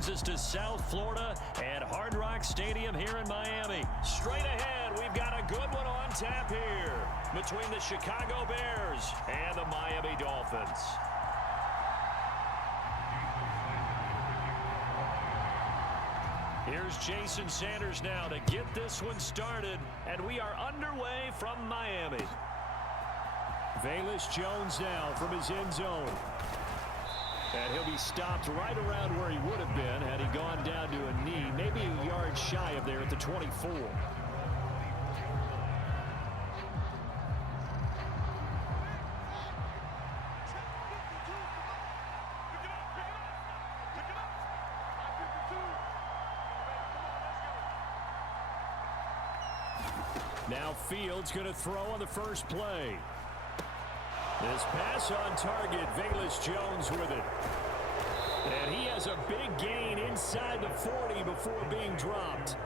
brings us to South Florida at Hard Rock Stadium here in Miami. Straight ahead, we've got a good one on tap here between the Chicago Bears and the Miami Dolphins. Here's Jason Sanders now to get this one started, and we are underway from Miami. Velus Jones now from his end zone. And he'll be stopped right around where he would have been had he gone down to a knee, maybe a yard shy of there at the 24. Now Fields going to throw on the first play. This pass on target, Velus Jones with it. And he has a big gain inside the 40 before being dropped.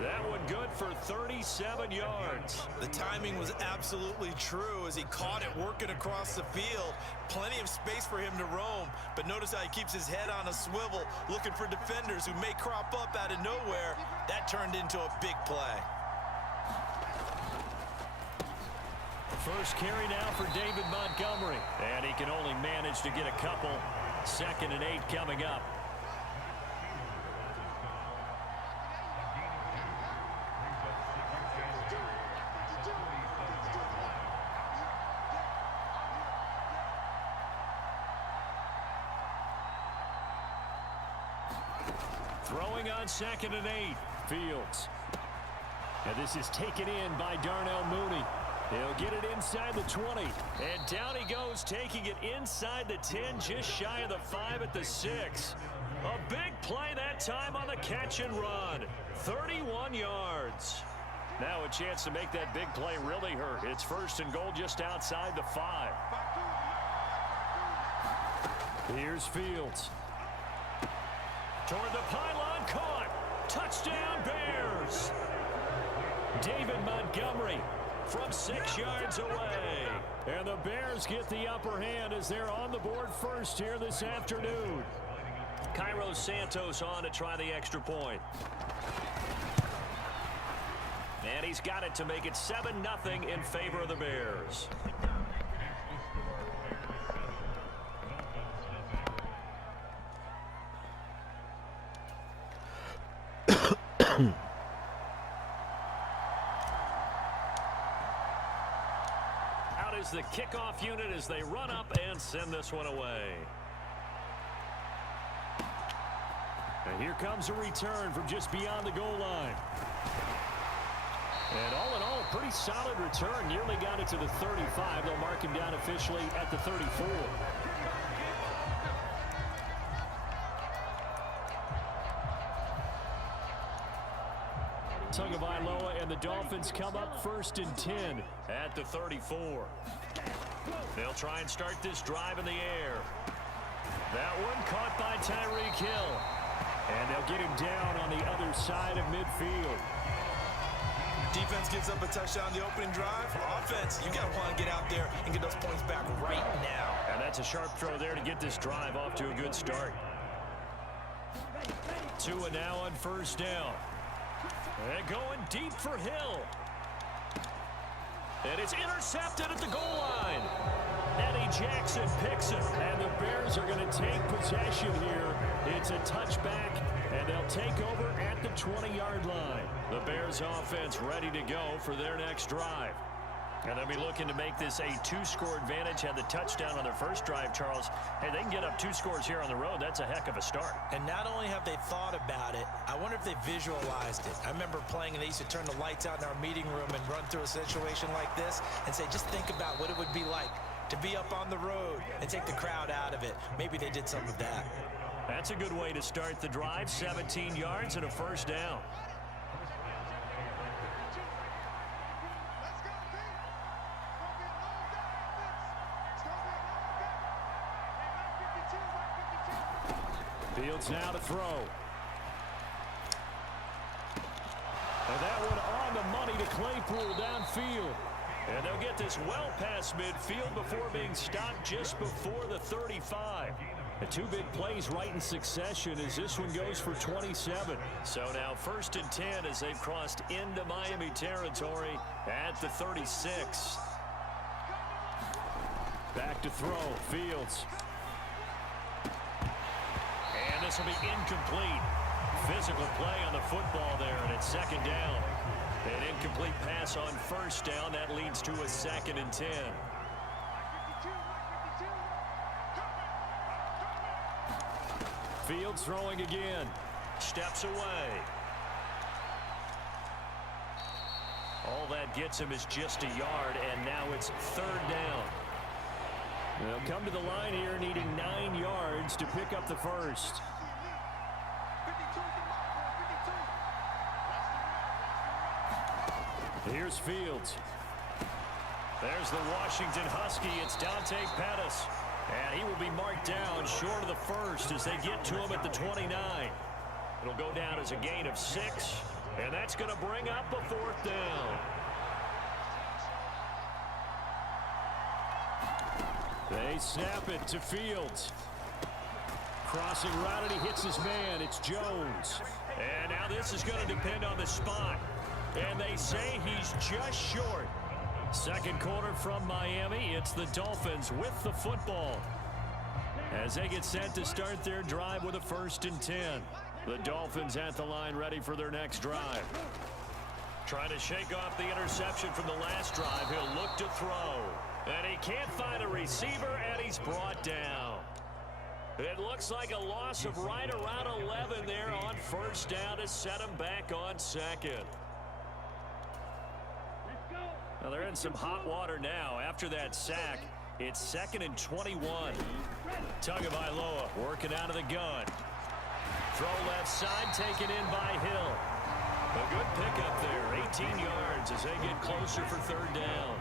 That one good for 37 yards. The timing was absolutely true as he caught it working across the field. Plenty of space for him to roam, but notice how he keeps his head on a swivel, looking for defenders who may crop up out of nowhere. That turned into a big play. First carry now for David Montgomery. And he can only manage to get a couple. 2nd and 8 coming up. Throwing on 2nd and 8. Fields. And this is taken in by Darnel Moony. He'll get it inside the 20. And down he goes, taking it inside the 10, just shy of the 5 at the 6. A big play that time on the catch and run. 31 yards. Now a chance to make that big play really hurt. It's 1st and goal just outside the 5. Here's Fields. Toward the pylon, caught. Touchdown, Bears. David Montgomery from 6 yards away. And the Bears get the upper hand as they're on the board first here this afternoon. Cairo Santos on to try the extra point. And he's got it to make it 7-0 in favor of the Bears. Is the kickoff unit as they run up and send this one away. And here comes a return from just beyond the goal line. And all in all, a pretty solid return. Nearly got it to the 35. They'll mark him down officially at the 34. Tagovailoa and the Dolphins come up 1st and 10 at the 34. They'll try and start this drive in the air. That one caught by Tyreek Hill. And they'll get him down on the other side of midfield. Defense gives up a touchdown the opening drive. Offense, you got to want to get out there and get those points back right now. And that's a sharp throw there to get this drive off to a good start. Tua now on 1st down. And going deep for Hill. And it's intercepted at the goal line. Eddie Jackson picks it. And the Bears are going to take possession here. It's a touchback, and they'll take over at the 20-yard line. The Bears offense ready to go for their next drive. And they'll be looking to make this a 2-score advantage. Had the touchdown on their first drive, Charles. Hey, they can get up 2 scores here on the road. That's a heck of a start. And not only have they thought about it, I wonder if they visualized it. I remember playing, and they used to turn the lights out in our meeting room and run through a situation like this and say, just think about what it would be like to be up on the road and take the crowd out of it. Maybe they did some of that. That's a good way to start the drive. 17 yards and a 1st down. Fields now to throw. And that one on the money to Claypool downfield. And they'll get this well past midfield before being stopped just before the 35. The two big plays right in succession as this one goes for 27. So now 1st and 10 as they've crossed into Miami territory at the 36. Back to throw, Fields. And this will be incomplete. Physical play on the football there, and it's 2nd down. An incomplete pass on 1st down. That leads to a 2nd and 10. Fields throwing again. Steps away. All that gets him is just a yard, and now it's 3rd down. They'll come to the line here needing 9 yards to pick up the first. Here's Fields. There's the Washington Husky. It's Dante Pettis. And he will be marked down short of the first as they get to him at the 29. It'll go down as a gain of 6. And that's going to bring up a 4th down. They snap it to Fields. Crossing route, and he hits his man. It's Jones. And now this is going to depend on the spot. And they say he's just short. 2nd quarter from Miami. It's the Dolphins with the football as they get set to start their drive with a 1st and 10. The Dolphins at the line ready for their next drive. Trying to shake off the interception from the last drive. He'll look to throw. And he can't find a receiver, and he's brought down. It looks like a loss of right around 11 there on 1st down to set him back on 2nd. Now they're in some hot water now. After that sack, it's 2nd and 21. Tagovailoa working out of the gun. Throw left side, taken in by Hill. A good pickup there, 18 yards as they get closer for 3rd down.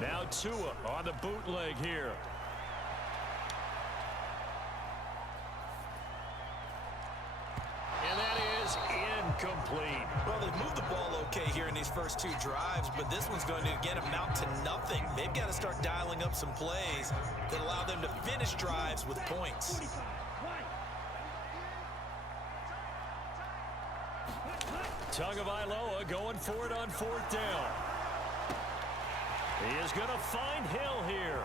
Now Tua on the bootleg here. And that is incomplete. Well, they've moved the ball okay here in these first 2 drives, but this one's going to, again, amount to nothing. They've got to start dialing up some plays that allow them to finish drives with points. Tagovailoa going for it on 4th down. He is going to find Hill here.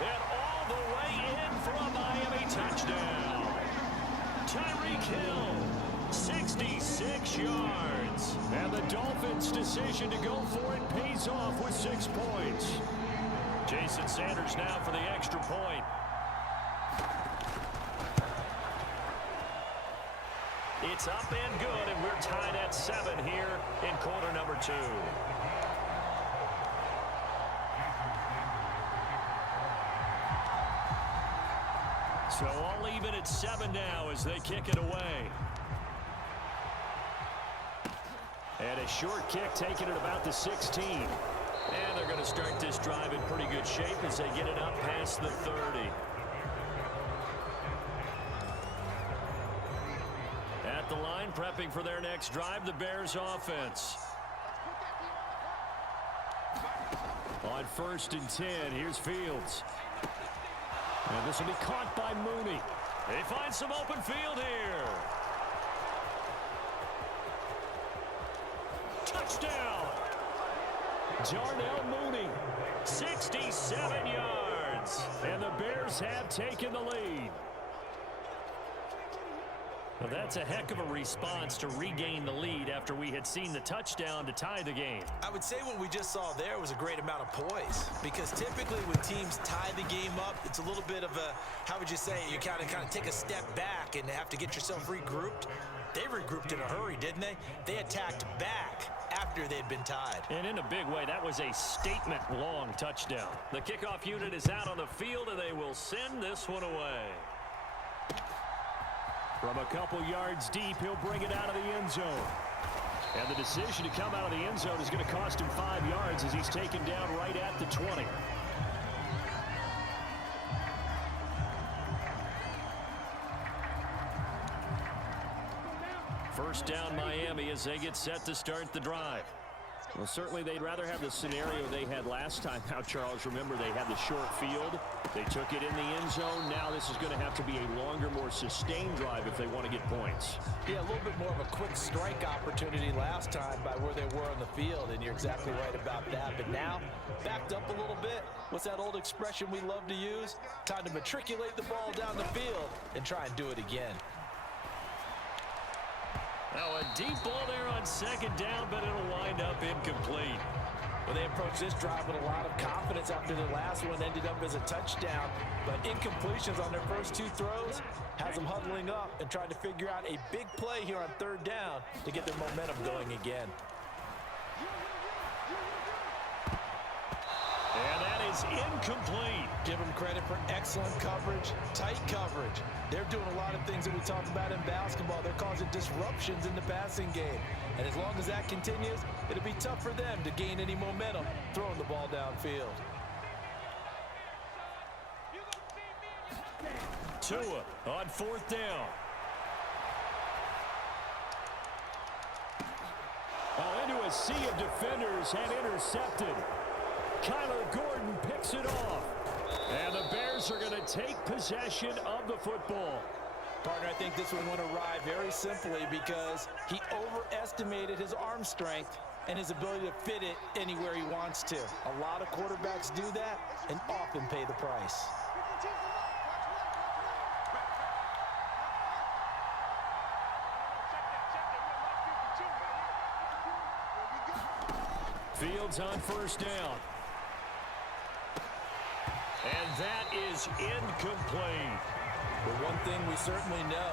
And all the way in for a Miami touchdown. Tyreek Hill, 66 yards. And the Dolphins' decision to go for it pays off with 6 points. Jason Sanders now for the extra point. It's up and good, and we're tied at 7 here in quarter number 2. So all even at 7 now as they kick it away. And a short kick taken at about the 16. And they're going to start this drive in pretty good shape as they get it up past the 30. At the line, prepping for their next drive, the Bears offense. On 1st and 10, here's Fields. And this will be caught by Mooney. They find some open field here. Touchdown! Darnel Mooney, 67 yards. And the Bears have taken the lead. Well, that's a heck of a response to regain the lead after we had seen the touchdown to tie the game. I would say what we just saw there was a great amount of poise, because typically when teams tie the game up, it's a little bit of a, how would you say, you kind of take a step back and have to get yourself regrouped. They regrouped in a hurry, didn't they? They attacked back after they'd been tied. And in a big way, that was a statement-long touchdown. The kickoff unit is out on the field, and they will send this one away. From a couple yards deep, he'll bring it out of the end zone. And the decision to come out of the end zone is going to cost him 5 yards as he's taken down right at the 20. First down Miami as they get set to start the drive. Well, certainly they'd rather have the scenario they had last time out, Charles. Remember, they had the short field. They took it in the end zone. Now this is going to have to be a longer, more sustained drive if they want to get points. Yeah, a little bit more of a quick strike opportunity last time by where they were on the field, and you're exactly right about that. But now, backed up a little bit. What's that old expression we love to use? Time to matriculate the ball down the field and try and do it again. Now a deep ball there on second down, but it'll wind up incomplete. Well, they approached this drive with a lot of confidence after the last one ended up as a touchdown. But incompletions on their first two throws has them huddling up and trying to figure out a big play here on third down to get their momentum going again. And that is incomplete. Give them credit for excellent coverage, tight coverage. They're doing a lot of things that we talked about in basketball. They're causing disruptions in the passing game. And as long as that continues, it'll be tough for them to gain any momentum throwing the ball downfield. Tua on fourth down. Into a sea of defenders and intercepted. Kyler Gordon picks it off. And the Bears are going to take possession of the football. Partner, I think this one went awry very simply because he overestimated his arm strength and his ability to fit it anywhere he wants to. A lot of quarterbacks do that and often pay the price. Fields on first down. And that is incomplete. But one thing we certainly know,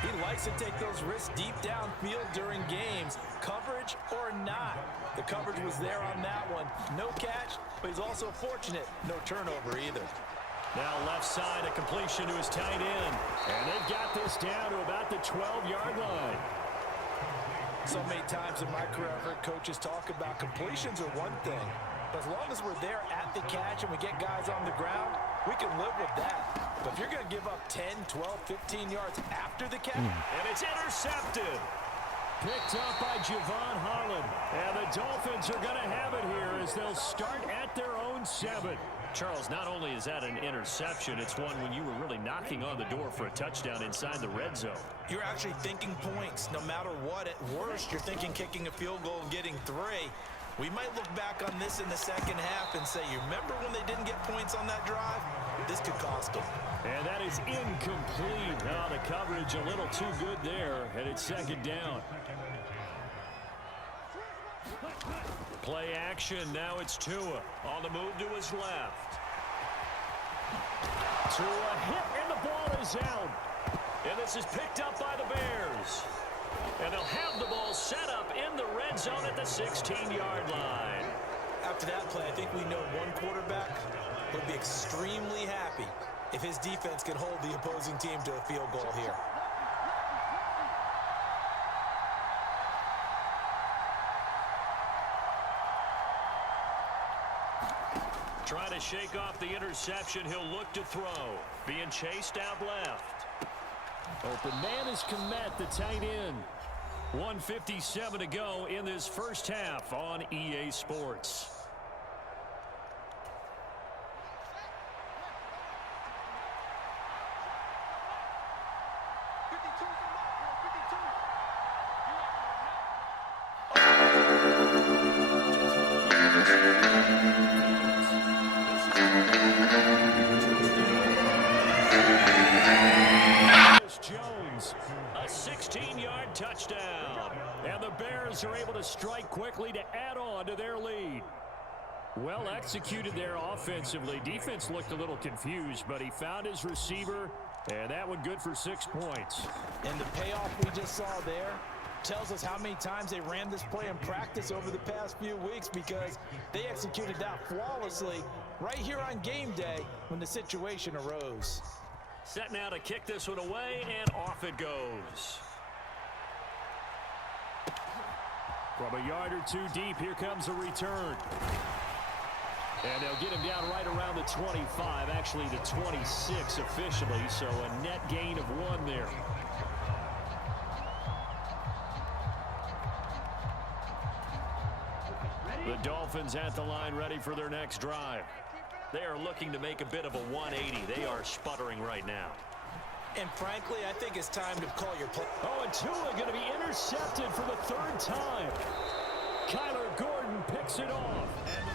he likes to take those risks deep downfield during games, coverage or not. The coverage was there on that one. No catch, but he's also fortunate. No turnover either. Now left side, a completion to his tight end. And they've got this down to about the 12-yard line. So many times in my career, I've heard coaches talk about completions are one thing. But as long as we're there at the catch and we get guys on the ground, we can live with that. But if you're going to give up 10, 12, 15 yards after the catch. And it's intercepted. Picked up by Javon Holland. And the Dolphins are going to have it here as they'll start at their own 7. Charles, not only is that an interception, it's one when you were really knocking on the door for a touchdown inside the red zone. You're actually thinking points. No matter what, at worst, you're thinking kicking a field goal and getting 3. We might look back on this in the second half and say, you remember when they didn't get points on that drive? This could cost them. And that is incomplete. Now the coverage a little too good there, and it's second down. Play action, now it's Tua on the move to his left. Tua hit, and the ball is out. And this is picked up by the Bears. And they'll have the ball set up in the red zone at the 16-yard line. After that play, I think we know one quarterback would be extremely happy if his defense can hold the opposing team to a field goal here. Trying to shake off the interception, he'll look to throw. Being chased out left. Open man is Komet, the tight end. 1:57 to go in this first half on EA Sports. A 16-yard touchdown. And the Bears are able to strike quickly to add on to their lead. Well executed there offensively. Defense looked a little confused, but he found his receiver, and that one good for 6 points. And the payoff we just saw there tells us how many times they ran this play in practice over the past few weeks, because they executed that flawlessly right here on game day when the situation arose. Set now to kick this one away, and off it goes. From a yard or two deep, here comes a return. And they'll get him down right around the 25, actually the 26 officially, so a net gain of 1 there. The Dolphins at the line ready for their next drive. They are looking to make a bit of a 180. They are sputtering right now. And frankly, I think it's time to call your play. Oh, and Tua going to be intercepted for the third time. Kyler Gordon picks it off. And